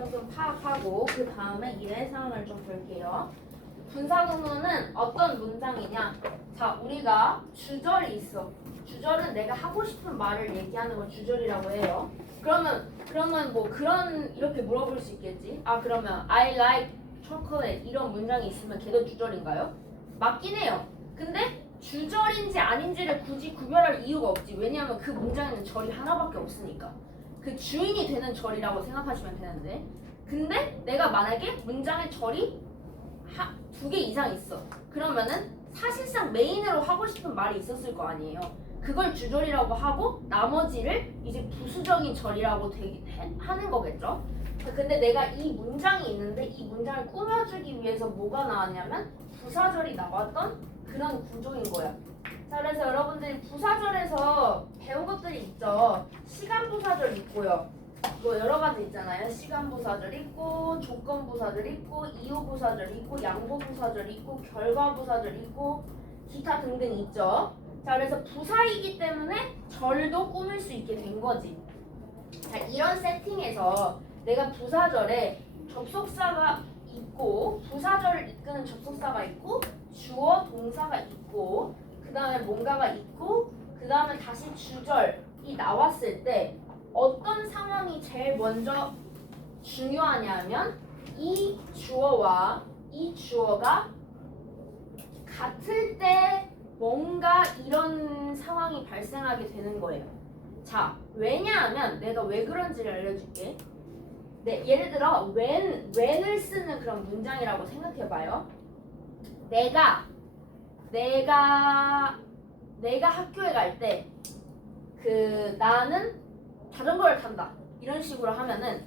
좀 파악하고 그 다음에 이해 사항을 좀 볼게요. 분사구문은 어떤 문장이냐? 자, 우리가 주절이 있어. 주절은 내가 하고 싶은 말을 얘기하는 걸 주절이라고 해요. 그러면 뭐 그런 이렇게 물어볼 수 있겠지. 아, 그러면 I like chocolate 이런 문장이 있으면 걔도 주절인가요? 맞긴 해요. 근데 주절인지 아닌지를 굳이 구별할 이유가 없지. 왜냐하면 그 문장에는 절이 하나밖에 없으니까. 그 주인이 되는 절이라고 생각하시면 되는데, 근데 내가 만약에 문장에 절이 두 개 이상 있어. 그러면은 사실상 메인으로 하고 싶은 말이 있었을 거 아니에요. 그걸 주절이라고 하고 나머지를 이제 부수적인 절이라고 하는 거겠죠. 근데 내가 이 문장이 있는데 이 문장을 꾸며주기 위해서 뭐가 나왔냐면 부사절이 나왔던 그런 구조인 거야. 자, 그래서 여러분들이 부사절에서 배운 것들이 있죠. 시간부사절 있고요. 뭐 여러 가지 있잖아요. 시간부사절 있고, 조건부사절 있고, 이유부사절 있고, 양보부사절 있고, 결과부사절 있고, 기타 등등 있죠. 자, 그래서 부사이기 때문에 절도 꾸밀 수 있게 된 거지. 자, 이런 세팅에서 내가 부사절에 접속사가 있고, 부사절을 이끄는 접속사가 있고, 주어, 동사가 있고, 그 다음에 뭔가가 있고, 그 다음에 다시 주절이 나왔을 때 어떤 상황이 제일 먼저 중요하냐면 이 주어와 이 주어가 같을 때 뭔가 이런 상황이 발생하게 되는 거예요. 자, 왜냐하면 내가 왜 그런지를 알려줄게. 네, 예를 들어 when을 쓰는 그런 문장이라고 생각해봐요. 내가 학교에 갈 때 나는 자전거를 탄다 이런 식으로 하면은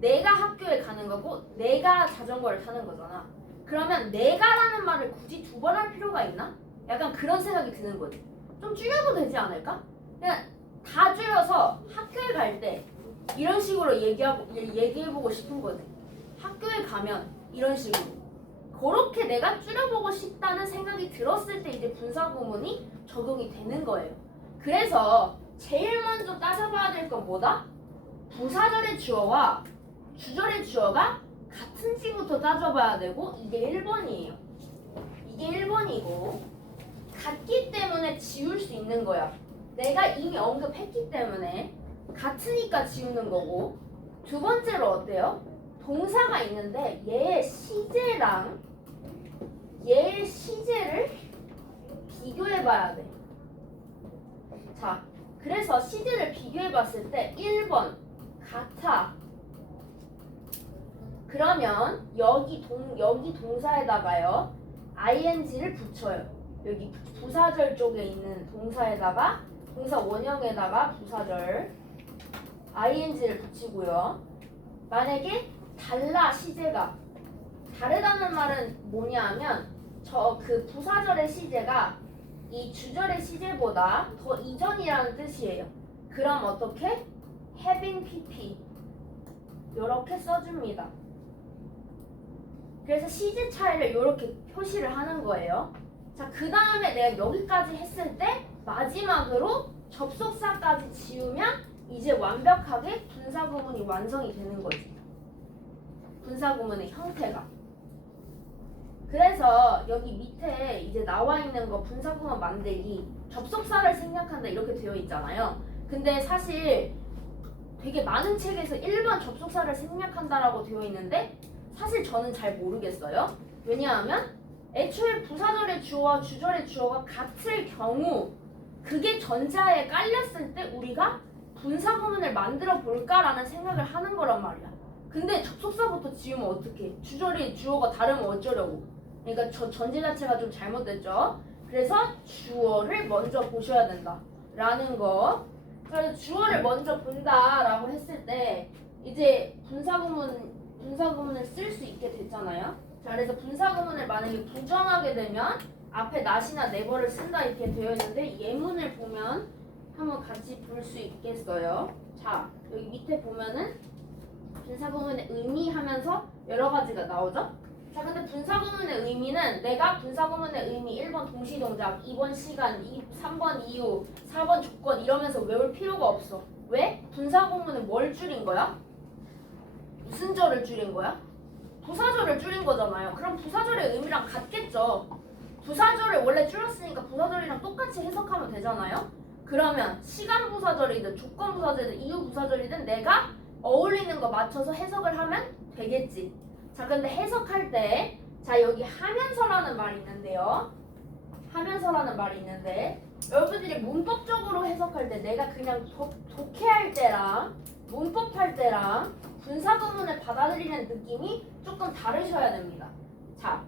내가 학교에 가는 거고 내가 자전거를 타는 거잖아. 그러면 내가라는 말을 굳이 두 번 할 필요가 있나? 약간 그런 생각이 드는 거지. 좀 줄여도 되지 않을까? 그냥 다 줄여서 학교에 갈 때 이런 식으로 얘기해보고 싶은 거지. 학교에 가면 이런 식으로 그렇게 내가 줄여보고 싶다는 생각이 들었을 때 이제 분사구문이 적용이 되는 거예요. 그래서 제일 먼저 따져봐야 될 건 뭐다? 부사절의 주어와 주절의 주어가 같은지부터 따져봐야 되고 이게 1번이에요. 이게 1번이고 같기 때문에 지울 수 있는 거야. 내가 이미 언급했기 때문에 같으니까 지우는 거고 두 번째로 어때요? 동사가 있는데 얘의 시제를 비교해봐야 돼. 자, 그래서 시제를 비교해봤을 때 1번 같아. 그러면 여기 동사에다가요 ing를 붙여요. 여기 부사절 쪽에 있는 동사에다가 동사 원형에다가 부사절 ing를 붙이고요. 만약에 달라 시제가 다르다는 말은 뭐냐 하면 그 부사절의 시제가 이 주절의 시제보다 더 이전이라는 뜻이에요. 그럼 어떻게? having pp 이렇게 써줍니다. 그래서 시제 차이를 이렇게 표시를 하는 거예요. 자, 그 다음에 내가 여기까지 했을 때 마지막으로 접속사까지 지우면 이제 완벽하게 분사구문이 완성이 되는 거지. 분사구문의 형태가. 그래서 여기 밑에 이제 나와 있는 거 분사구문 만들기 접속사를 생략한다 이렇게 되어 있잖아요. 근데 사실 되게 많은 책에서 1번 접속사를 생략한다라고 되어 있는데 사실 저는 잘 모르겠어요. 왜냐하면 애초에 부사절의 주어와 주절의 주어가 같을 경우 그게 전자에 깔렸을 때 우리가 분사구문을 만들어 볼까라는 생각을 하는 거란 말이야. 근데 접속사부터 지우면 어떡해? 주절이 주어가 다르면 어쩌려고? 그러니까 전제 자체가 좀 잘못됐죠. 그래서 주어를 먼저 보셔야 된다라는 거. 그래서 주어를 먼저 본다라고 했을 때 이제 분사구문을 쓸 수 있게 됐잖아요. 자, 그래서 분사구문을 만약에 부정하게 되면 앞에 not이나 never를 쓴다 이렇게 되어 있는데 예문을 보면 한번 같이 볼 수 있겠어요. 자, 여기 밑에 보면은 분사구문의 의미 하면서 여러 가지가 나오죠. 자, 근데 분사구문의 의미는 내가 분사구문의 의미 1번 동시동작, 2번 시간, 3번 이유, 4번 조건 이러면서 외울 필요가 없어. 왜? 분사구문은 뭘 줄인 거야? 무슨 절을 줄인 거야? 부사절을 줄인 거잖아요. 그럼 부사절의 의미랑 같겠죠. 부사절을 원래 줄였으니까 부사절이랑 똑같이 해석하면 되잖아요. 그러면 시간 부사절이든 조건 부사절이든 이유 부사절이든 내가 어울리는 거 맞춰서 해석을 하면 되겠지. 자, 근데 해석할 때 자, 여기 하면서라는 말이 있는데요. 하면서라는 말이 있는데 여러분들이 문법적으로 해석할 때 내가 그냥 독해할 때랑 문법할 때랑 분사구문을 받아들이는 느낌이 조금 다르셔야 됩니다. 자,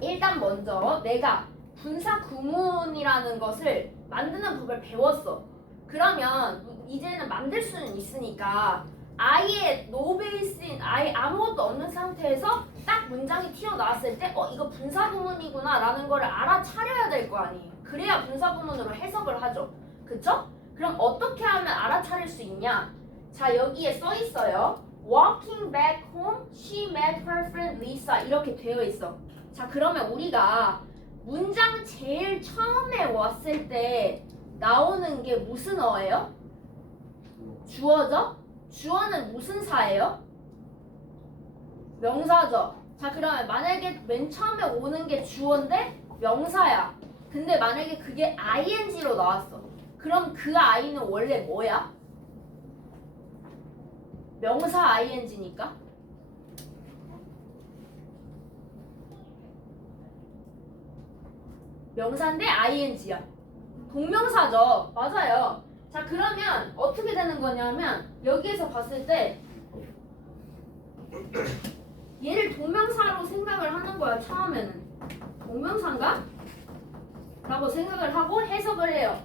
일단 먼저 내가 분사구문이라는 것을 만드는 법을 배웠어. 그러면 이제는 만들 수는 있으니까 아예 노베이스인 아예 아무것도 없는 상태에서 딱 문장이 튀어나왔을 때 이거 분사구문이구나 라는 거를 알아차려야 될 거 아니에요. 그래야 분사구문으로 해석을 하죠. 그쵸? 그럼 어떻게 하면 알아차릴 수 있냐? 자, 여기에 써 있어요. Walking back home, she met her friend Lisa 이렇게 되어 있어. 자, 그러면 우리가 문장 제일 처음에 왔을 때 나오는 게 무슨 어예요? 주어죠? 주어는 무슨 사예요? 명사죠. 자, 그러면 만약에 맨 처음에 오는 게 주어인데 명사야. 근데 만약에 그게 ing로 나왔어. 그럼 그 i는 원래 뭐야? 명사 ing니까. 명사인데 ing야. 동명사죠. 맞아요. 자, 그러면 어떻게 되는 거냐면 여기에서 봤을 때 얘를 동명사로 생각을 하는 거야. 처음에는 동명사인가? 라고 생각을 하고 해석을 해요.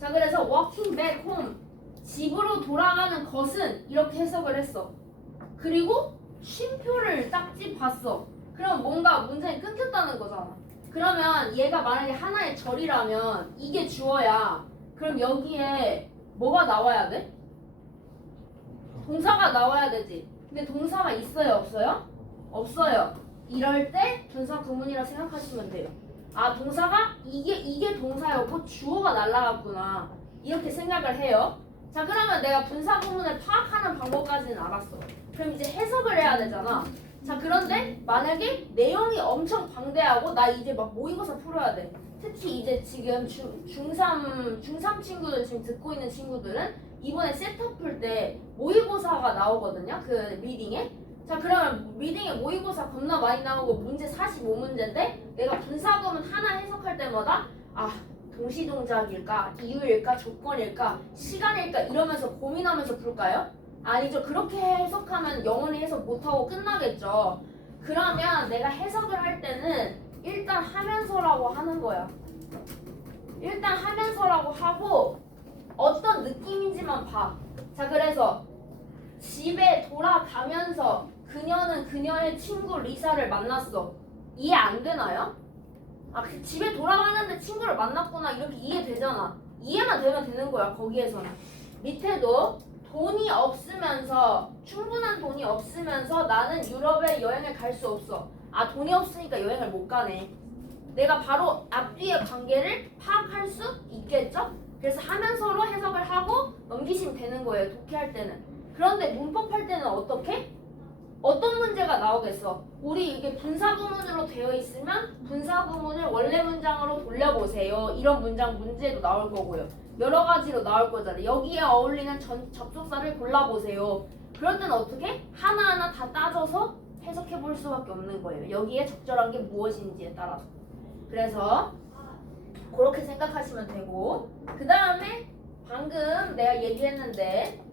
자, 그래서 walking back home 집으로 돌아가는 것은 이렇게 해석을 했어. 그리고 쉼표를 딱 봤어. 그럼 뭔가 문장이 끊겼다는 거잖아. 그러면 얘가 만약에 하나의 절이라면 이게 주어야. 그럼 여기에 뭐가 나와야 돼? 동사가 나와야 되지. 근데 동사가 있어요, 없어요? 없어요. 이럴 때 분사 구문이라 생각하시면 돼요. 아, 동사가 이게 동사였고 주어가 날라갔구나. 이렇게 생각을 해요. 자, 그러면 내가 분사 구문을 파악하는 방법까지는 알았어. 그럼 이제 해석을 해야 되잖아. 자, 그런데 만약에 내용이 엄청 방대하고 나 이제 막 모의고사 풀어야 돼. 특히 이제 지금 중3 친구들 지금 듣고 있는 친구들은 이번에 셋업 풀 때 모의고사가 나오거든요. 그 리딩에. 자, 그러면 리딩에 모의고사 겁나 많이 나오고 문제 45문제인데 내가 분사구문 하나 해석할 때마다 동시동작일까? 이유일까? 조건일까? 시간일까? 이러면서 고민하면서 풀까요? 아니죠. 그렇게 해석하면 영원히 해석 못하고 끝나겠죠. 그러면 내가 해석을 할 때는 일단 하면서라고 하는 거야. 일단 하면서라고 하고 어떤 느낌인지만 봐. 자, 그래서 집에 돌아가면서 그녀는 그녀의 친구 리사를 만났어. 이해 안 되나요? 그 집에 돌아가는데 친구를 만났구나 이렇게 이해되잖아. 이해만 되면 되는 거야. 거기에서는. 밑에도 돈이 없으면서 충분한 돈이 없으면서 나는 유럽에 여행을 갈 수 없어. 돈이 없으니까 여행을 못 가네. 내가 바로 앞뒤의 관계를 파악할 수 있겠죠? 그래서 하면서로 해석을 하고 넘기시면 되는 거예요. 독해할 때는. 그런데 문법할 때는 어떻게? 어떤 문제가 나오겠어? 우리 이게 분사구문으로 되어 있으면 분사구문을 원래 문장으로 돌려보세요. 이런 문제도 나올 거고요. 여러 가지로 나올 거잖아요. 여기에 어울리는 접속사를 골라보세요. 그럴 때는 어떻게? 하나하나 다 따져서 해석해 볼 수밖에 없는 거예요. 여기에 적절한 게 무엇인지에 따라서. 그래서 그렇게 생각하시면 되고, 그 다음에 방금 내가 얘기했는데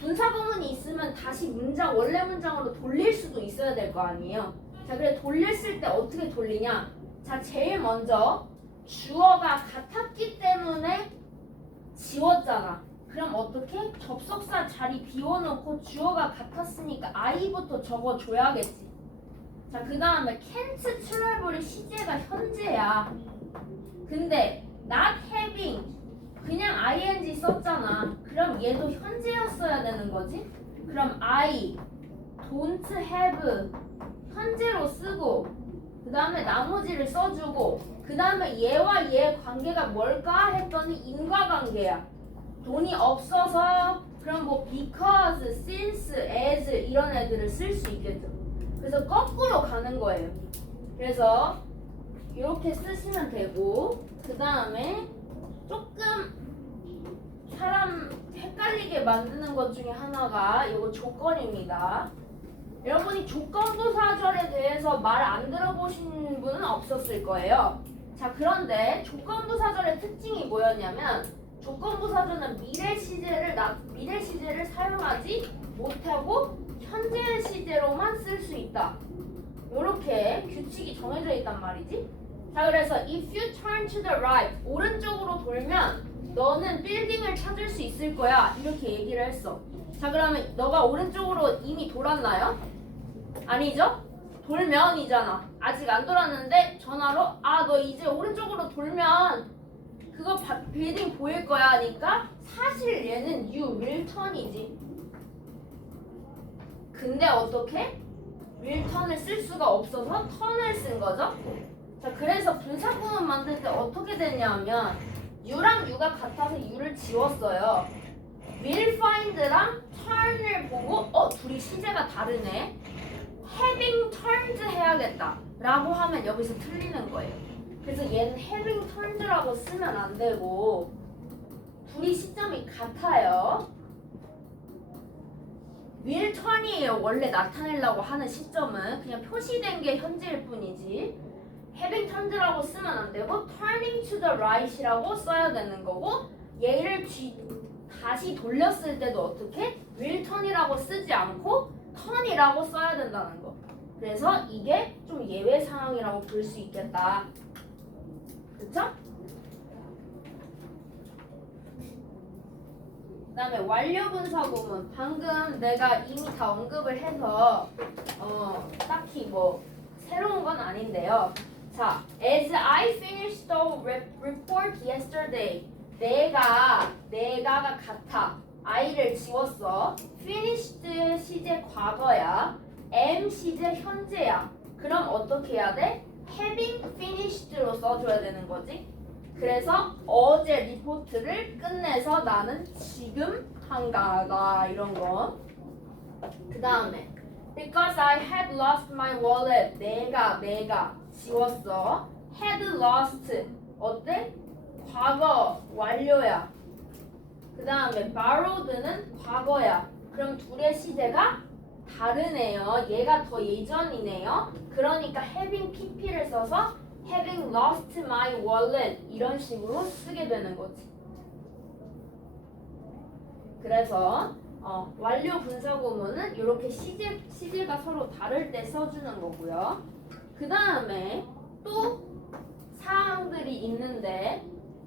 분사구문이 있으면 다시 원래 문장으로 돌릴 수도 있어야 될 거 아니에요. 자, 그래 돌렸을 때 어떻게 돌리냐? 자, 제일 먼저 주어가 같았기 때문에 지웠잖아. 그럼 어떻게? 접속사 자리 비워놓고 주어가 같았으니까 I부터 적어줘야겠지. 자, 그 다음에 can't travel이 시제가 현재야. 근데 not having 그냥 ing 썼잖아. 그럼 얘도 현재였어야 되는 거지. 그럼 I don't have 현재로 쓰고 그 다음에 나머지를 써주고 그 다음에 얘와 얘의 관계가 뭘까 했더니 인과관계야. 돈이 없어서 그럼 뭐 because, since, as 이런 애들을 쓸 수 있겠죠. 그래서 거꾸로 가는 거예요. 그래서 이렇게 쓰시면 되고, 그 다음에 조금 사람 헷갈리게 만드는 것 중에 하나가 이거 조건입니다. 여러분이 조건부 사절에 대해서 말 안 들어보신 분은 없었을 거예요. 자, 그런데 조건부 사절의 특징이 뭐였냐면 조건부 사절은 미래 시제를 사용하지 못하고 현재 시제로만 쓸 수 있다. 이렇게 규칙이 정해져 있단 말이지. 자, 그래서 if you turn to the right, 오른쪽으로 돌면 너는 빌딩을 찾을 수 있을 거야. 이렇게 얘기를 했어. 자, 그러면 너가 오른쪽으로 이미 돌았나요? 아니죠? 돌면이잖아. 아직 안 돌았는데 전화로 너 이제 오른쪽으로 돌면 그거 빌딩 보일 거야 하니까 사실 얘는 you will turn이지. 근데 어떻게? will turn을 쓸 수가 없어서 turn을 쓴 거죠. 자, 그래서 분사구문 만들 때 어떻게 됐냐면 you랑 you가 같아서 you를 지웠어요. will find랑 turn을 보고 둘이 시제가 다르네. having turned 해야겠다 라고 하면 여기서 틀리는 거예요. 그래서 얘는 having turned라고 쓰면 안 되고 둘이 시점이 같아요. will turn이에요. 원래 나타내려고 하는 시점은 그냥 표시된 게 현재일 뿐이지 having turned라고 쓰면 안 되고 turning to the right이라고 써야 되는 거고 얘를 다시 돌렸을 때도 어떻게? will turn이라고 쓰지 않고 turn이라고 써야 된다는 거. 그래서 이게 좀 예외 상황이라고 볼 수 있겠다. 그쵸? 그 다음에 완료분사구문. 방금 내가 이미 다 언급을 해서 딱히 뭐 새로운 건 아닌데요. 자, as I finished the report yesterday. 내가가 같아. I를 지웠어. finished 시제 과거야. am 시제 현재야. 그럼 어떻게 해야 돼? having finished로 써줘야 되는 거지. 그래서 어제 리포트를 끝내서 나는 지금 한가하다 이런 거. 그 다음에 because I had lost my wallet. 내가 지웠어. had lost 어때? 과거 완료야. 그 다음에 borrowed는 과거야. 그럼 둘의 시제가 다르네요. 얘가 더 예전이네요. 그러니까 having pp를 써서 having lost my wallet 이런 식으로 쓰게 되는 거지. 그래서 완료 분사구문은 이렇게 시제가 서로 다를 때 써주는 거고요. 그 다음에 또 사항들이 있는데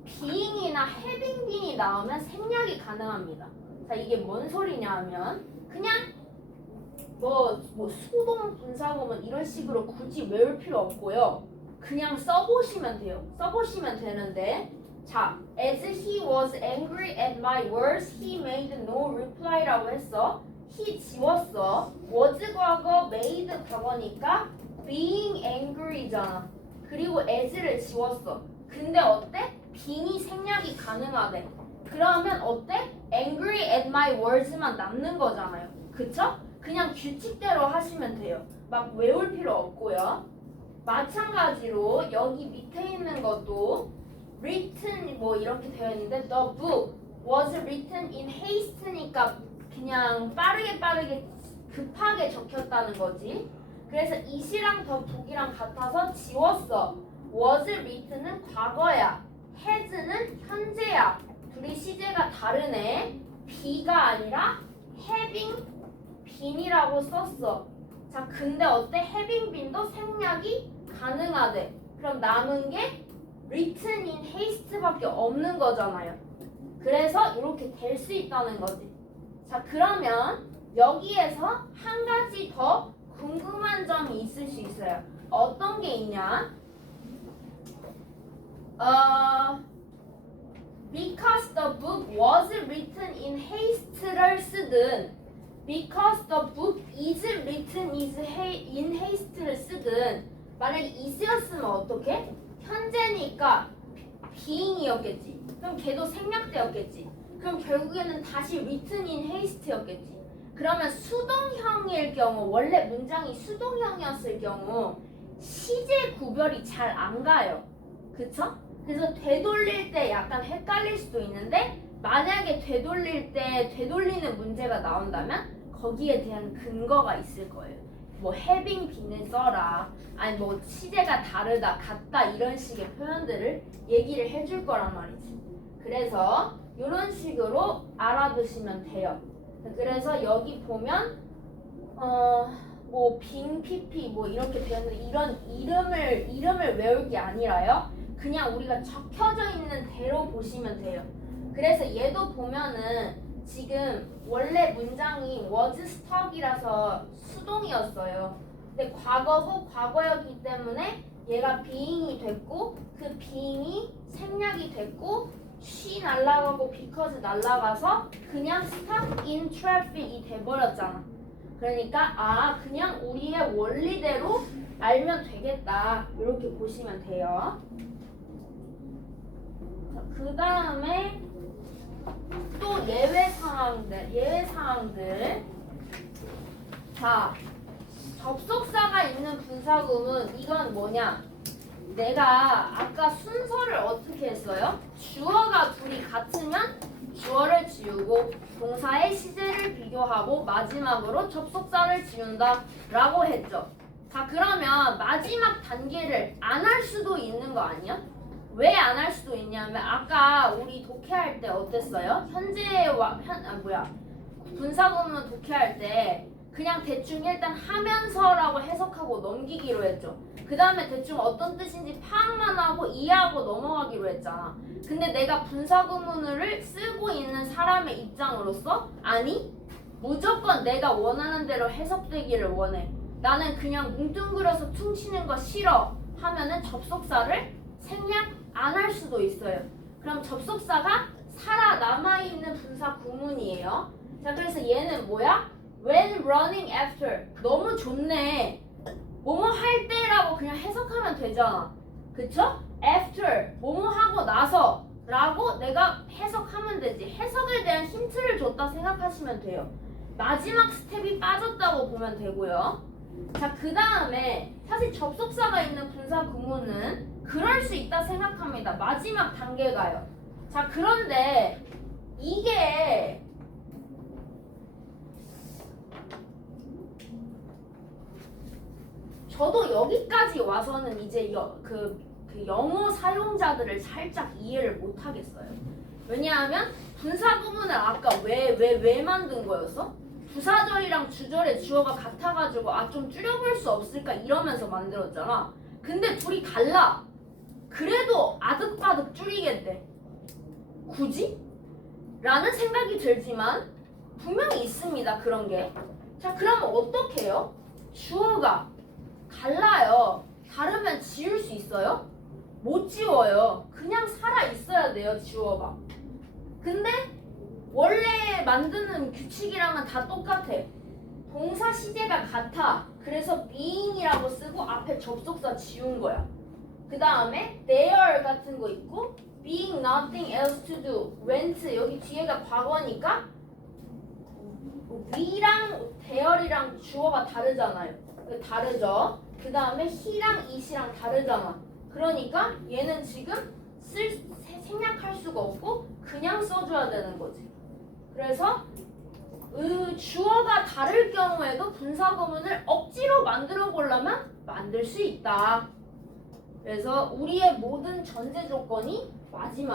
being이나 having being이 나오면 생략이 가능합니다. 자, 이게 뭔 소리냐 하면 그냥 뭐 수동 분사구문 이런 식으로 굳이 외울 필요 없고요. 그냥 써보시면 돼요. 써보시면 되는데 자, as he was angry at my words, he made no reply라고 했어. he 지웠어. was 과거, made 과거니까 being angry잖아. 그리고 as를 지웠어. 근데 어때? being이 생략이 가능하대. 그러면 어때? angry at my words만 남는 거잖아요. 그쵸? 그냥 규칙대로 하시면 돼요. 막 외울 필요 없고요. 마찬가지로 여기 밑에 있는 것도 written 뭐 이렇게 되어 있는데 the book was written in haste니까 그냥 빠르게 급하게 적혔다는 거지. 그래서 it이랑 the book이랑 같아서 지웠어. was written은 과거야. has는 현재야. 둘이 시제가 다르네. be가 아니라 having been이라고 썼어. 자, 근데 어때? having been도 생략이 가능하대. 그럼 남은 게 written in haste밖에 없는 거잖아요. 그래서 이렇게 될 수 있다는 거지. 자, 그러면 여기에서 한 가지 더 궁금한 점이 있을 수 있어요. 어떤 게 있냐? because the book was written in haste를 쓰든 because the book is written in haste를 쓰든 만약에 is였으면 어떻게? 현재니까 being이었겠지. 그럼 걔도 생략되었겠지. 그럼 결국에는 다시 written in haste였겠지. 그러면 수동형일 경우, 원래 문장이 수동형이었을 경우 시제 구별이 잘 안 가요. 그쵸? 그래서 되돌릴 때 약간 헷갈릴 수도 있는데, 만약에 되돌리는 문제가 나온다면 거기에 대한 근거가 있을 거예요. 뭐 having bee는 써라, 아니 뭐 시제가 다르다, 같다, 이런 식의 표현들을 얘기를 해줄 거란 말이지. 그래서 이런 식으로 알아두시면 돼요. 그래서 여기 보면 뭐 빙, PP 뭐 이렇게 되는 이런 이름을 외울 게 아니라요, 그냥 우리가 적혀져 있는 대로 보시면 돼요. 그래서 얘도 보면은 지금 원래 문장이 was stuck이라서 수동이었어요. 근데 과거고 과거였기 때문에 얘가 being이 됐고, 그 being이 생략이 됐고, she 날라가고 because 날라가서 그냥 stuck in traffic이 돼버렸잖아. 그러니까 그냥 우리의 원리대로 알면 되겠다, 이렇게 보시면 돼요. 그 다음에 또 예외 상황들. 자, 접속사가 있는 분사구문, 이건 뭐냐? 내가 아까 순서를 어떻게 했어요? 주어가 둘이 같으면 주어를 지우고 동사의 시제를 비교하고 마지막으로 접속사를 지운다 라고 했죠. 자, 그러면 마지막 단계를 안 할 수도 있는 거 아니야? 왜 안 할 수도 있냐면, 아까 우리 독해할 때 어땠어요? 분사구문 독해할 때 그냥 대충 일단 하면서라고 해석하고 넘기기로 했죠. 그 다음에 대충 어떤 뜻인지 파악만 하고 이해하고 넘어가기로 했잖아. 근데 내가 분사구문을 쓰고 있는 사람의 입장으로서, 아니, 무조건 내가 원하는 대로 해석되기를 원해, 나는 그냥 뭉뚱그려서 퉁치는 거 싫어 하면은 접속사를 생략 안 할 수도 있어요. 그럼 접속사가 살아남아있는 분사 구문이에요. 자, 그래서 얘는 뭐야? When running after. 너무 좋네. 뭐뭐 할 때라고 그냥 해석하면 되잖아. 그쵸? After. 뭐뭐 하고 나서 라고 내가 해석하면 되지. 해석에 대한 힌트를 줬다 생각하시면 돼요. 마지막 스텝이 빠졌다고 보면 되고요. 자, 그 다음에 사실 접속사가 있는 분사 구문은 그럴 수 있다 생각합니다. 마지막 단계가요. 자, 그런데 이게 저도 여기까지 와서는 이제 그 영어 사용자들을 살짝 이해를 못 하겠어요. 왜냐하면 분사 구문을 아까 왜 만든 거였어? 부사절이랑 주절의 주어가 같아가지고 좀 줄여볼 수 없을까 이러면서 만들었잖아. 근데 둘이 달라. 그래도 아득바득 줄이겠대. 굳이? 라는 생각이 들지만 분명히 있습니다, 그런 게. 자, 그럼 어떻게 해요? 주어가 달라요. 다르면 지울 수 있어요? 못 지워요. 그냥 살아 있어야 돼요, 주어가. 근데 원래 만드는 규칙이랑은 다 똑같아. 동사 시제가 같아. 그래서 being이라고 쓰고 앞에 접속사 지운 거야. 그 다음에 there 같은 거 있고, being nothing else to do, went, 여기 뒤에가 과거니까 we랑 there이랑 주어가 다르잖아요. 다르죠. 그 다음에 he랑 it이랑 다르잖아. 그러니까 얘는 지금 생략할 수가 없고 그냥 써줘야 되는 거지. 그래서 주어가 다를 경우에도 분사구문을 억지로 만들어 보려면 만들 수 있다. 그래서 우리의 모든 전제 조건이 마지막